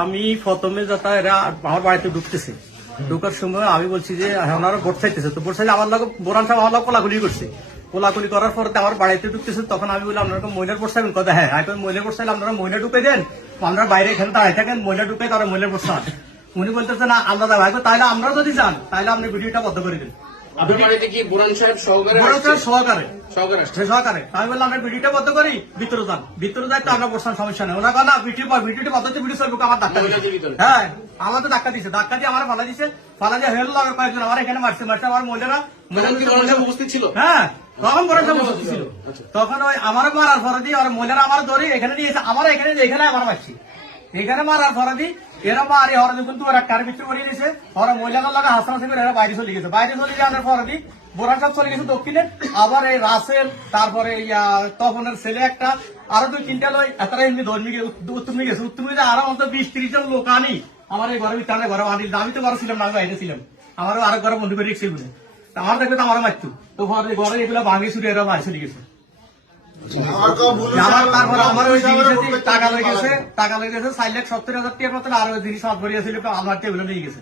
আমি প্রথমে যাতা এরা আমার বাড়িতে ঢুকতেছে, ঢুকার সময় আমি বলছি যে ওনারা ভোট চাইতেছে, তো ভোট চাইলে আমার লোক বোরান সাহেব আমার লোক কোলাকুলি করছে, কোলাকুলি করার পর আমার বাড়িতে ঢুকতেছে। তখন আমি বললাম আপনারা মহিলার ভোট চাইবেন, কথা হ্যাঁ এখন মহিলার ভোট চাইলে আপনারা মহিলা ঢুকে দেন, আমরা বাইরে এখানে দাঁড়াই থাকেন, মহিলা ঢুকে তারা মহিলার ভোট চান। উনি বলতেছে না আমরা ভাই তাহলে আমরা যদি যান তাহলে আপনি ভিডিওটা বন্ধ করে দেন। আপনার বাড়িতে কি বুরান সাহেব সহকারে সহকারে আমি বললাম আমরা ভিডিওটা বন্ধ করি, ভিতরে যান, ভিতরে যাই তো আমরা বসতাম, সমস্যা নেই। ওরা না ভিডিওটি বন্ধ হচ্ছে, ভিডিও চলবে, আমার ধাক্কা দিচ্ছে, হ্যাঁ আমার তো ধাক্কা দিচ্ছে, ধাক্কা দিয়ে আমার ফালা দিচ্ছে, ফালা দিয়ে হেল লাগে কয়েকজন আমার এখানে মারছে, আমার মহিলারা উপস্থিত ছিল, হ্যাঁ তখন বড় উপস্থিত ছিল। তখন ওই আমারও মারার ফরা দিয়ে আর মহিলারা আমার ধরে এখানে নিয়ে এসে আমার এখানে আমার মারছি, এখানে মারার ফরা দিই এরা মারি ওরা কিন্তু ওরা কার ভিতরে করিয়ে দিয়েছে, ওরা মহিলাদের লাগা হাসাহাসি করে এরা বাইরে চলে গেছে, বাইরে চলে যাওয়ার পরে দিই বোরান সাহেব চলে গেছে দক্ষিণে, আবার এই রাসেল তারপরে তপনের ছেলে একটা আরো 2-3টা লই এতটা এমনি ধর্মী উত্তমে গেছে, উত্তমে আরো অন্তত 20-30 জন লোক আনি আমার এই ঘরের ভিতরে ঘরে আনি, আমি তো ঘরে ছিলাম না, আমি বাইরে ছিলাম, আমারও আরো ঘরে বন্ধু করে রেখেছি বলে আমার দেখবে তো আমারও মারতো, তো ঘরে এগুলো ভাঙি ছুটে এরা বাইরে চলে গেছে। তারপর আমার ওই জিনিস টাকা লেগেছে 4,70,000 টাকার মতন, আর ওই জিনিস সব ভরিয়েছিল আমার টেবিলে নিয়ে গেছে।